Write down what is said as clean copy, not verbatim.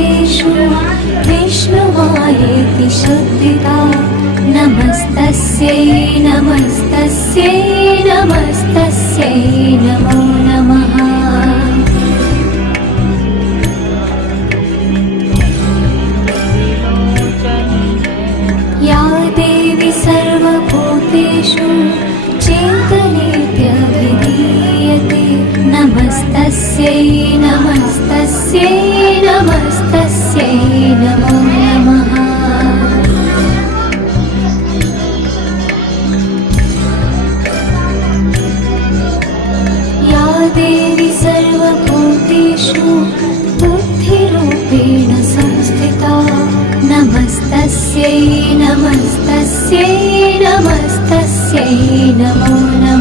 सर्वभूतेषु विष्णुमायेति शुद्धिता नमस्तस्यै नमस्तस्यै नमस्तस्यै नमो नमः। या देवी सर्वभूतेषु चेतनेत्यभिधीयते नमस्तस्यै नमस्तस्यै नमस्तस्यै नमो नमः। या देवी सर्वभूतेषु बुद्धिरूपेण संस्थिता नमस्तस्यै नमस्तस्यै नमस्तस्यै नमो नमः।